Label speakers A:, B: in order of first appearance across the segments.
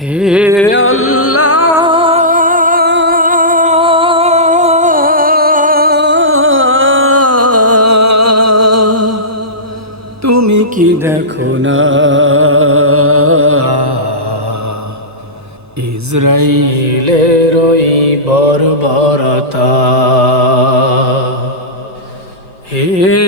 A: হে তুমি কি দেখো না? ইসরায়েলের ওই বর্বরতা। হে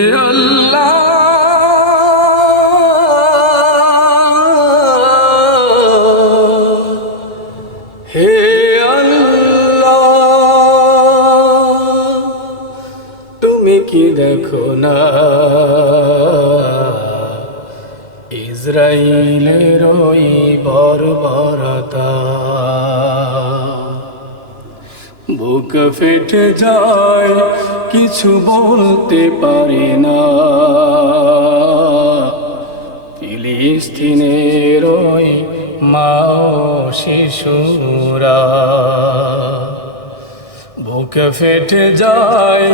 A: তুমি কি দেখো না? ইসরায়েলের ওই বর্বরতা। বুক ফেটে যায়, কিছু বলতে পারি না। ফিলিস্তিনের ওই মা শিশুরা। বুক ফেটে যায়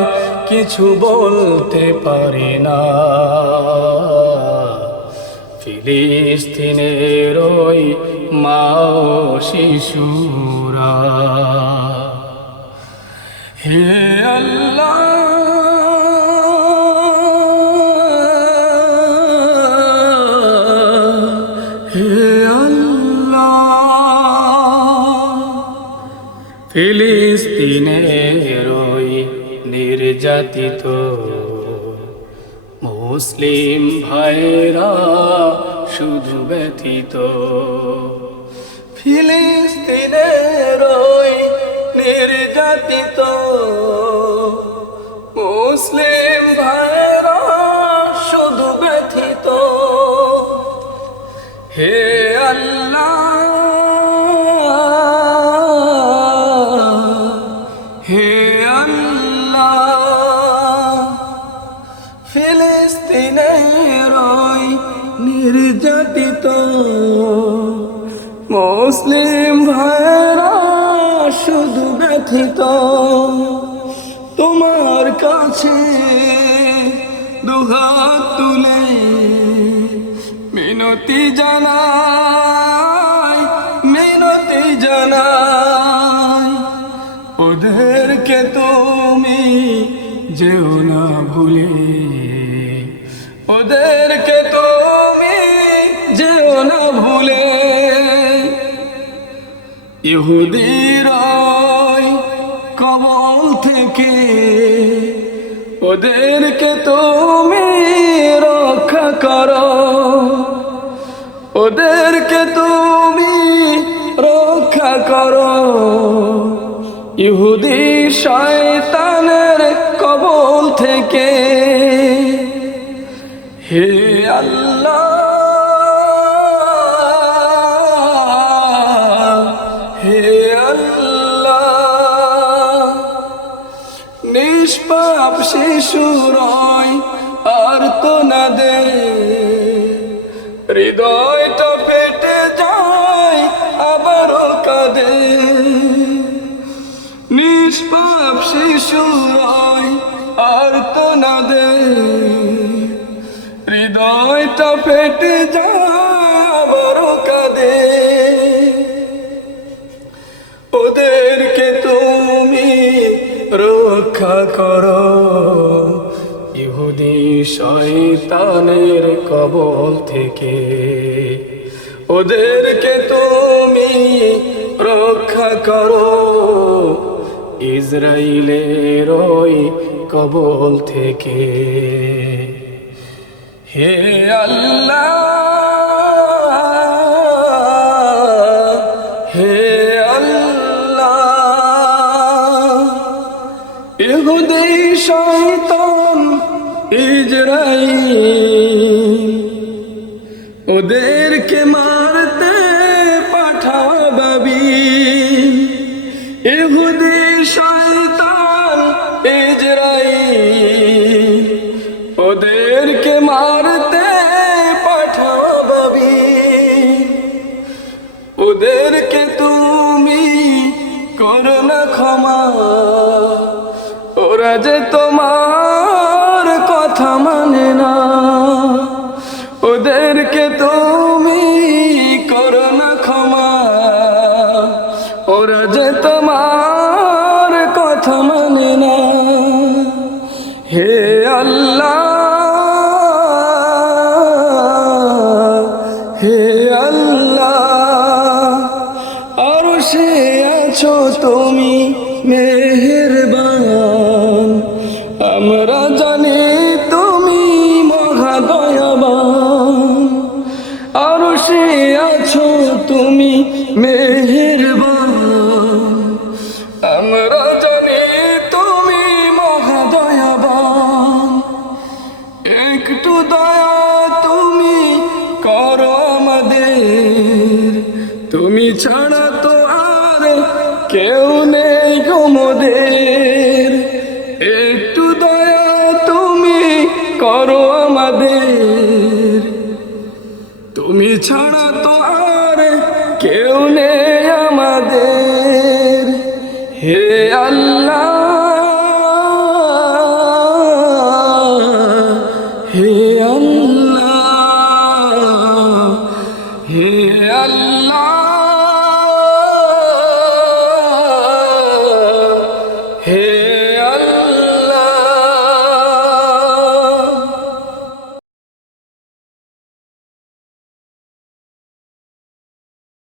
A: কিছু বলতে পারি না। ফিলিস্তিনের ওই মা শিশুরা। হে আল্লাহ হে আল্লাহ ফিলিস্তিনের ওই নির্যাতিত মুসলিম ভাইরা শুধু ব্যতীত। ফিলিস্তিনের নির্যাতিত মুসলিম মুসলিম ভাইরা শুধু ব্যথিত। তোমার কাছে দুহাত তুলে মিনতি জানাই মিনতি জানাই, ওদেরকে তুমি যেও না ভুলে। ওদেরকে তুমি যেও না ভুলে। ইহুদির ওই কবল থেকে ওদেরকে তুমি রক্ষা করো। ওদেরকে তুমি রক্ষা করো। ইহুদি শয়তানের কবল থেকে নিষ্পাপ শিশুরয় আর তো না দে। হৃদয়টা ফেটে যায়, আবারও কাঁদে। নিষ্পাপ শিশুরয় আর তো না দে। হৃদয়টা ফেটে যায় করো, ইহুদি শয়তানের কবল থেকে। ওদেরকে তুমি রক্ষা করো ইসরায়েলের ওই কবল থেকে। হে আল্লাহ, হে ইহুদি শয়তান ইজরাইল। ওদেরকে মারতে যে তোমার কথা মানে না। ওদেরকে তুমি করো না ক্ষমা। ওরা যে তোমার কথা মানে না। হে আল্লাহ, হে সে আছো তুমি মেহেরবান। আমরা জানি তুমি মহাদয়াবান। আর সে আছো তুমি মেহেরবান। আমরা জানি তুমি মহাদয়াবান। একটু দয়া তুমি করো আমাদের। তুমি ছাড়া তো আর কেউ নেই গোমদের করো আমাদের। তুমি ছাড়া তো আর